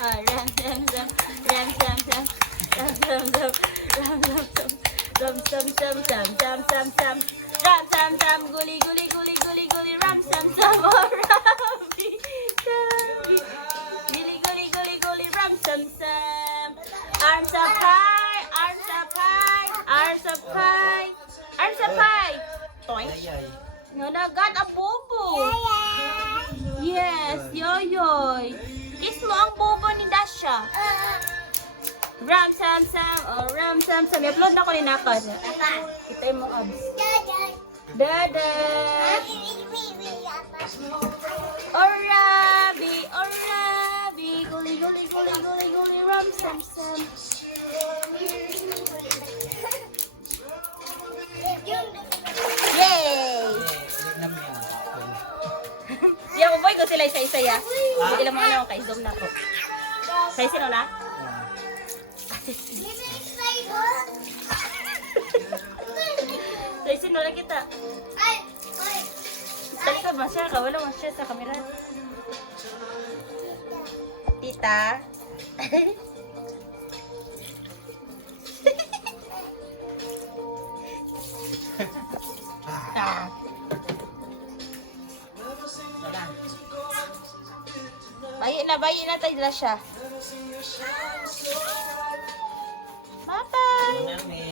Ram sam sam, ram sam sam, ram sam sam, ram sam sam, ram sam sam sam sam sam sam, ram sam sam, guli guli guli guli guli, ram sam sam, oh Rabbi, Rabbi, guli guli guli guli, ram sam sam, arms up high, arms up high, arms up high, arms up high, toink. Nanagat ang bobo. Yes, yoyoy. Kiss mo ang bobo ni Dasha. Ram sam sam, oh ram sam sam. I-upload na ko ni Nakas. Kita yung mga abs. Dada. Oh Rabbi, guli guli guli guli guli, ram sam sam. Yay! Di ako boy ko sila isa-isa ya. Hindi lang mga kay zoom na ko. Kay sino na? Kay sino na kita? Talikod mo siya, wala mo siya sa kamera. Tita. Bayi na tayo siya. Bye-bye.